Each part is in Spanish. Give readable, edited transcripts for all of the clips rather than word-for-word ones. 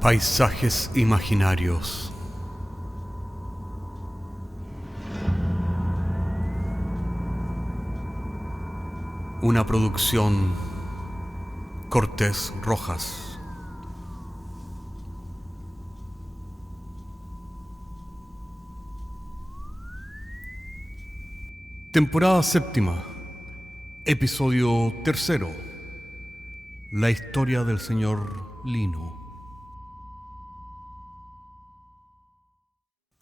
Paisajes imaginarios. Una producción Cortés Rojas. Temporada séptima, episodio tercero. La historia del señor Lino.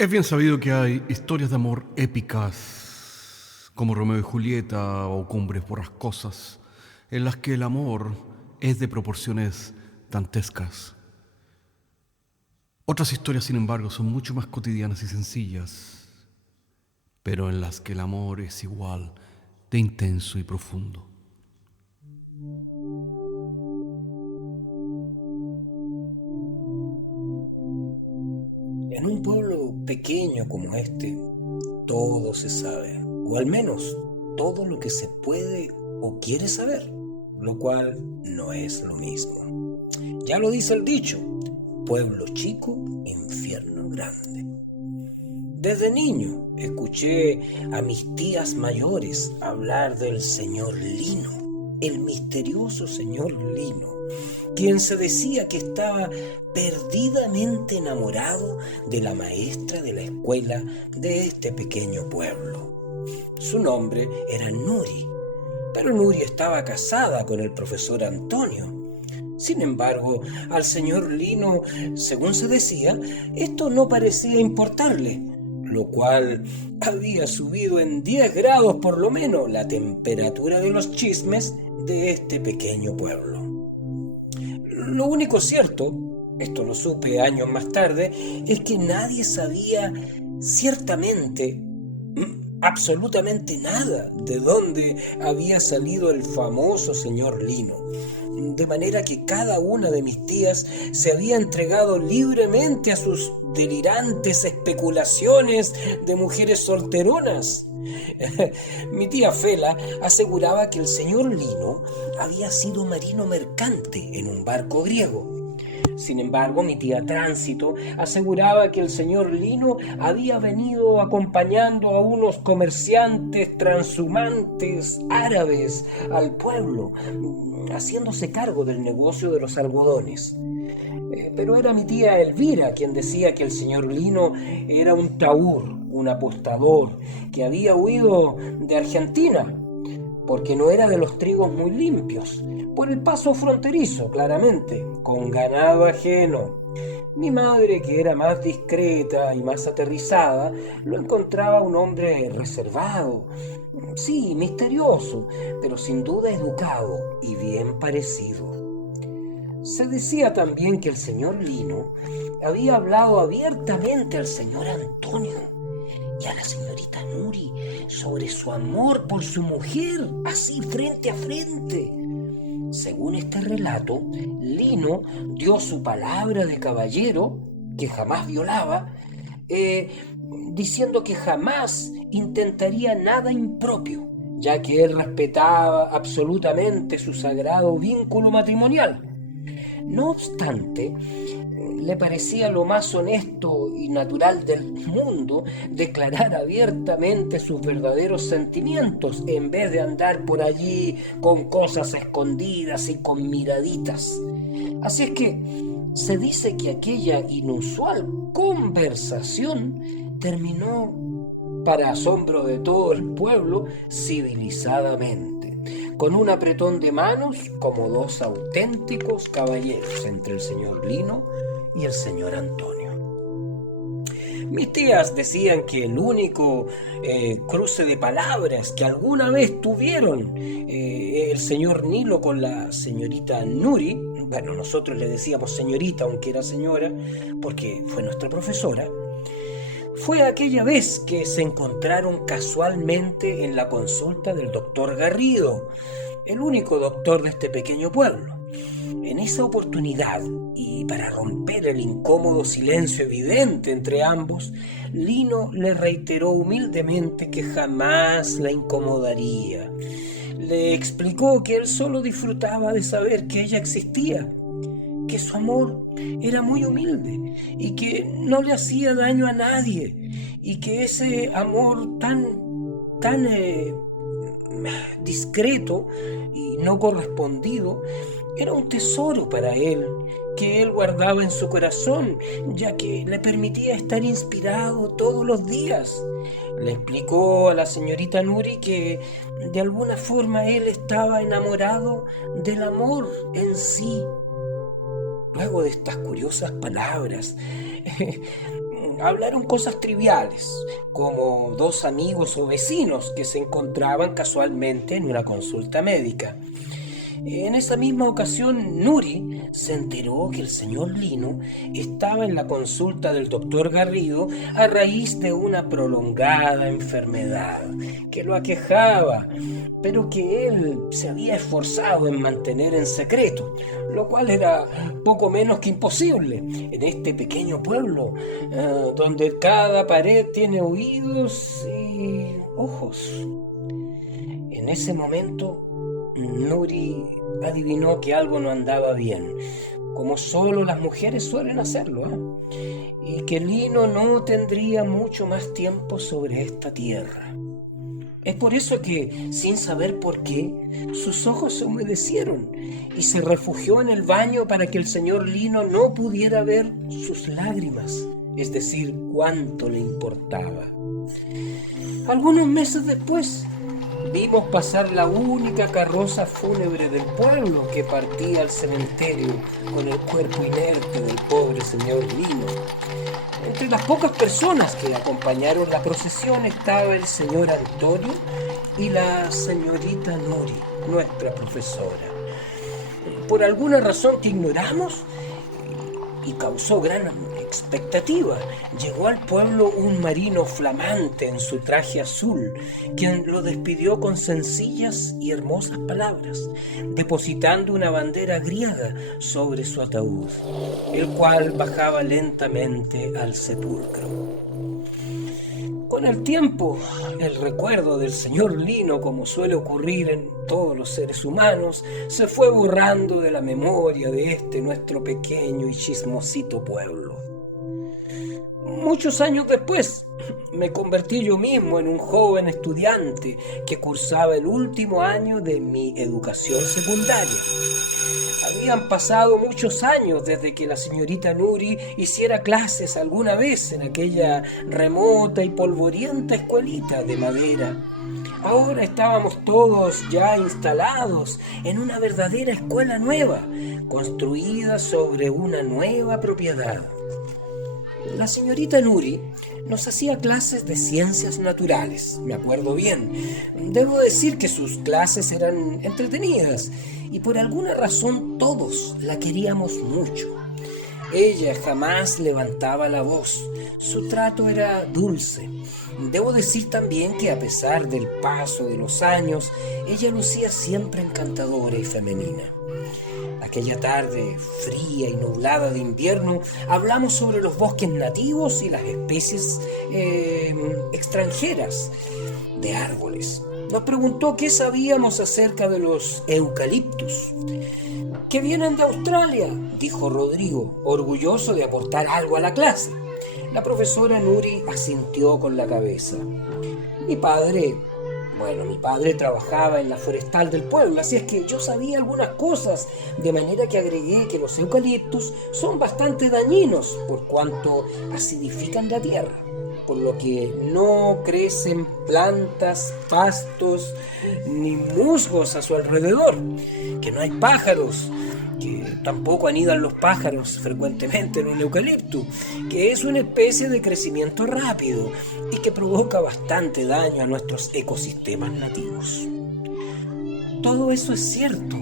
Es bien sabido que hay historias de amor épicas, como Romeo y Julieta o Cumbres Borrascosas, en las que el amor es de proporciones dantescas. Otras historias, sin embargo, son mucho más cotidianas y sencillas, pero en las que el amor es igual de intenso y profundo. En un pueblo pequeño como este, todo se sabe, o al menos todo lo que se puede o quiere saber, lo cual no es lo mismo. Ya lo dice el dicho, pueblo chico, infierno grande. Desde niño escuché a mis tías mayores hablar del señor Lino, el misterioso señor Lino, quien se decía que estaba perdidamente enamorado de la maestra de la escuela de este pequeño pueblo. Su nombre era Nuri, pero Nuri estaba casada con el profesor Antonio. Sin embargo, al señor Lino, según se decía, esto no parecía importarle, lo cual había subido en 10 grados por lo menos la temperatura de los chismes de este pequeño pueblo. Lo único cierto, esto lo supe años más tarde, es que nadie sabía ciertamente, absolutamente nada, de dónde había salido el famoso señor Lino. De manera que cada una de mis tías se había entregado libremente a sus delirantes especulaciones de mujeres solteronas. Mi tía Fela aseguraba que el señor Lino había sido marino mercante en un barco griego. Sin embargo, mi tía Tránsito aseguraba que el señor Lino había venido acompañando a unos comerciantes transhumantes árabes al pueblo, haciéndose cargo del negocio de los algodones. Pero era mi tía Elvira quien decía que el señor Lino era un taur, un apostador, que había huido de Argentina, porque no era de los trigos muy limpios, por el paso fronterizo, claramente, con ganado ajeno. Mi madre, que era más discreta y más aterrizada, lo encontraba un hombre reservado, sí, misterioso, pero sin duda educado y bien parecido. Se decía también que el señor Lino había hablado abiertamente al señor Antonio y a la señorita Nuri sobre su amor por su mujer, así frente a frente. Según este relato, Lino dio su palabra de caballero, que jamás violaba, diciendo que jamás intentaría nada impropio, ya que él respetaba absolutamente su sagrado vínculo matrimonial. No obstante, le parecía lo más honesto y natural del mundo declarar abiertamente sus verdaderos sentimientos en vez de andar por allí con cosas escondidas y con miraditas. Así es que se dice que aquella inusual conversación terminó, para asombro de todo el pueblo, civilizadamente, con un apretón de manos como dos auténticos caballeros entre el señor Lino y el señor Antonio. Mis tías decían que el único cruce de palabras que alguna vez tuvieron el señor Nilo con la señorita Nuri, bueno, nosotros le decíamos señorita aunque era señora, porque fue nuestra profesora, fue aquella vez que se encontraron casualmente en la consulta del doctor Garrido, el único doctor de este pequeño pueblo. En esa oportunidad, y para romper el incómodo silencio evidente entre ambos, Lino le reiteró humildemente que jamás la incomodaría. Le explicó que él solo disfrutaba de saber que ella existía, que su amor era muy humilde y que no le hacía daño a nadie, y que ese amor tan discreto y no correspondido era un tesoro para él, que él guardaba en su corazón, ya que le permitía estar inspirado todos los días. Le explicó a la señorita Nuri que de alguna forma él estaba enamorado del amor en sí. Luego de estas curiosas palabras, hablaron cosas triviales, como dos amigos o vecinos que se encontraban casualmente en una consulta médica. En esa misma ocasión, Nuri se enteró que el señor Lino estaba en la consulta del doctor Garrido a raíz de una prolongada enfermedad que lo aquejaba, pero que él se había esforzado en mantener en secreto, lo cual era poco menos que imposible en este pequeño pueblo, donde cada pared tiene oídos y ojos. En ese momento, Nuri adivinó que algo no andaba bien, como solo las mujeres suelen hacerlo, y que Lino no tendría mucho más tiempo sobre esta tierra. Es por eso que, sin saber por qué, sus ojos se humedecieron y se refugió en el baño para que el señor Lino no pudiera ver sus lágrimas, es decir, cuánto le importaba. Algunos meses después, vimos pasar la única carroza fúnebre del pueblo que partía al cementerio con el cuerpo inerte del pobre señor Lino. Entre las pocas personas que acompañaron la procesión estaba el señor Antonio y la señorita Nuri, nuestra profesora. Por alguna razón que ignoramos y causó gran expectativa, llegó al pueblo un marino flamante en su traje azul, quien lo despidió con sencillas y hermosas palabras, depositando una bandera griega sobre su ataúd, el cual bajaba lentamente al sepulcro. Con el tiempo, el recuerdo del señor Lino, como suele ocurrir en todos los seres humanos, se fue borrando de la memoria de este nuestro pequeño y chismosito pueblo. Muchos años después, me convertí yo mismo en un joven estudiante que cursaba el último año de mi educación secundaria. Habían pasado muchos años desde que la señorita Nuri hiciera clases alguna vez en aquella remota y polvorienta escuelita de madera. Ahora estábamos todos ya instalados en una verdadera escuela nueva, construida sobre una nueva propiedad. La señorita Nuri nos hacía clases de ciencias naturales, me acuerdo bien. Debo decir que sus clases eran entretenidas y por alguna razón todos la queríamos mucho. Ella jamás levantaba la voz, su trato era dulce. Debo decir también que a pesar del paso de los años, ella lucía siempre encantadora y femenina. Aquella tarde fría y nublada de invierno, hablamos sobre los bosques nativos y las especies extranjeras de árboles. Nos preguntó qué sabíamos acerca de los eucaliptus. «Que vienen de Australia», dijo Rodrigo, orgulloso de aportar algo a la clase. La profesora Nuri asintió con la cabeza. Mi padre trabajaba en la forestal del pueblo, así es que yo sabía algunas cosas, de manera que agregué que los eucaliptus son bastante dañinos por cuanto acidifican la tierra, por lo que no crecen plantas, pastos ni musgos a su alrededor, que no hay pájaros, que tampoco anidan los pájaros frecuentemente en un eucalipto, que es una especie de crecimiento rápido y que provoca bastante daño a nuestros ecosistemas nativos. Todo eso es cierto,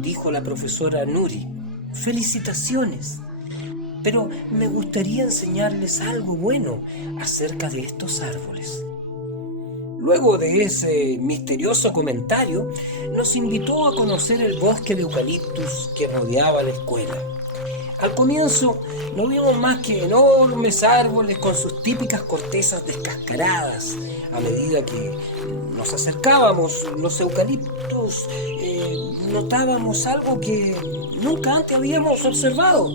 dijo la profesora Nuri. Felicitaciones. Pero me gustaría enseñarles algo bueno acerca de estos árboles. Luego de ese misterioso comentario, nos invitó a conocer el bosque de eucaliptus que rodeaba la escuela. Al comienzo no vimos más que enormes árboles con sus típicas cortezas descascaradas. A medida que nos acercábamos, los eucaliptos, notábamos algo que nunca antes habíamos observado: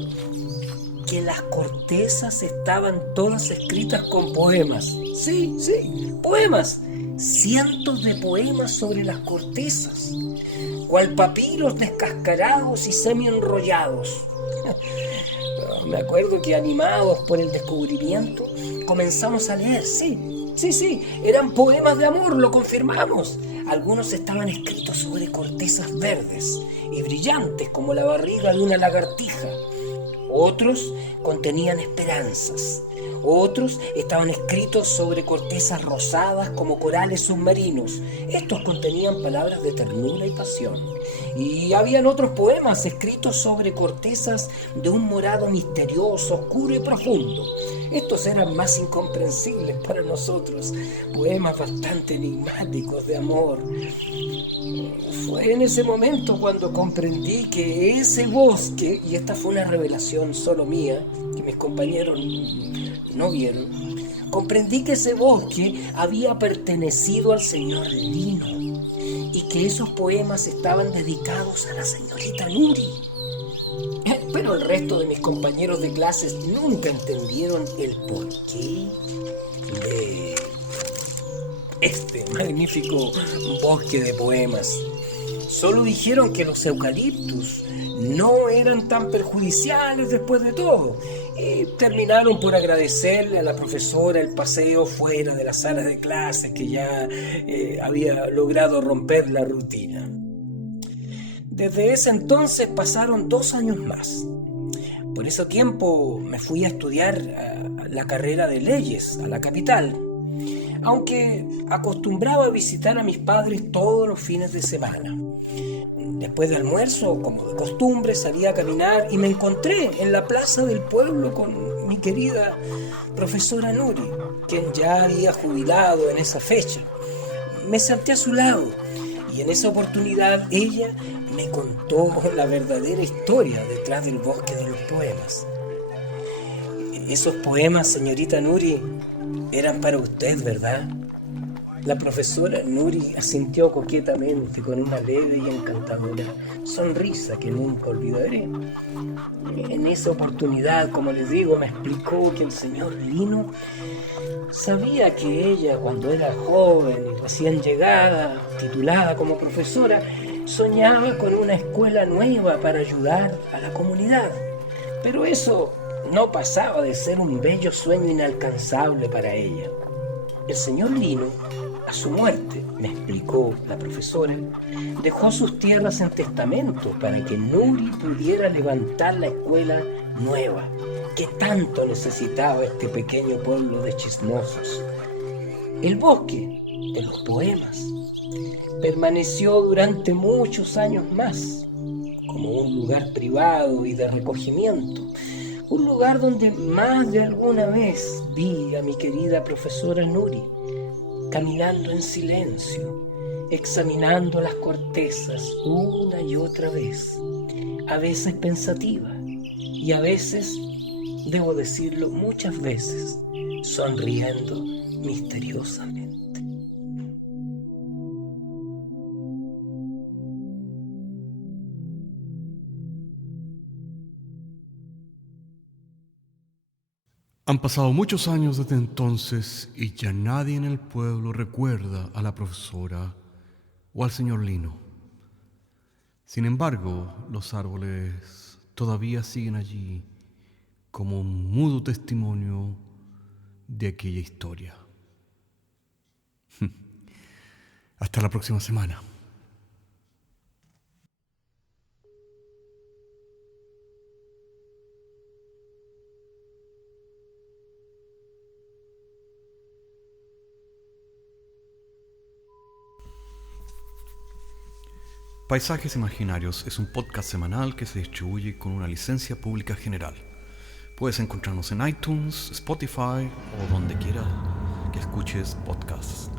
que las cortezas estaban todas escritas con poemas. Sí, poemas. Cientos de poemas sobre las cortezas, cual papiros descascarados y semi-enrollados. Me acuerdo que, animados por el descubrimiento, comenzamos a leer. Sí, eran poemas de amor, lo confirmamos. Algunos estaban escritos sobre cortezas verdes y brillantes como la barriga de una lagartija. Otros contenían esperanzas. Otros estaban escritos sobre cortezas rosadas como corales submarinos. Estos contenían palabras de ternura y pasión. Y habían otros poemas escritos sobre cortezas de un morado misterioso, oscuro y profundo. Estos eran más incomprensibles para nosotros, poemas bastante enigmáticos de amor. Fue en ese momento cuando comprendí que ese bosque, y esta fue una revelación solo mía, que mis compañeros no vieron, comprendí que ese bosque había pertenecido al señor Lino y que esos poemas estaban dedicados a la señorita Nuri. Pero el resto de mis compañeros de clases nunca entendieron el porqué de este magnífico bosque de poemas. Solo dijeron que los eucaliptus no eran tan perjudiciales después de todo. Y terminaron por agradecerle a la profesora el paseo fuera de la sala de clases, que ya había logrado romper la rutina. Desde ese entonces pasaron 2 años más. Por ese tiempo me fui a estudiar la carrera de leyes a la capital, aunque acostumbraba a visitar a mis padres todos los fines de semana. Después de almuerzo, como de costumbre, salí a caminar y me encontré en la plaza del pueblo con mi querida profesora Nuri, quien ya había jubilado en esa fecha. Me senté a su lado y en esa oportunidad ella me contó la verdadera historia detrás del bosque de los poemas. Esos poemas, señorita Nuri, eran para usted, ¿verdad? La profesora Nuri asintió coquetamente con una leve y encantadora sonrisa que nunca olvidaré. En esa oportunidad, como les digo, me explicó que el señor Lino sabía que ella, cuando era joven y recién llegada, titulada como profesora, soñaba con una escuela nueva para ayudar a la comunidad. Pero eso no pasaba de ser un bello sueño inalcanzable para ella. El señor Lino, a su muerte, me explicó la profesora, dejó sus tierras en testamento para que Nuri pudiera levantar la escuela nueva que tanto necesitaba este pequeño pueblo de chismosos. El bosque de los poemas permaneció durante muchos años más como un lugar privado y de recogimiento, un lugar donde más de alguna vez vi a mi querida profesora Nuri caminando en silencio, examinando las cortezas una y otra vez, a veces pensativa y a veces, debo decirlo, muchas veces, sonriendo misteriosamente. Han pasado muchos años desde entonces y ya nadie en el pueblo recuerda a la profesora o al señor Lino. Sin embargo, los árboles todavía siguen allí como un mudo testimonio de aquella historia. Hasta la próxima semana. Paisajes Imaginarios es un podcast semanal que se distribuye con una licencia pública general. Puedes encontrarnos en iTunes, Spotify o donde quiera que escuches podcasts.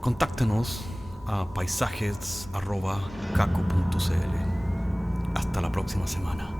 Contáctanos a paisajes@caco.cl. Hasta la próxima semana.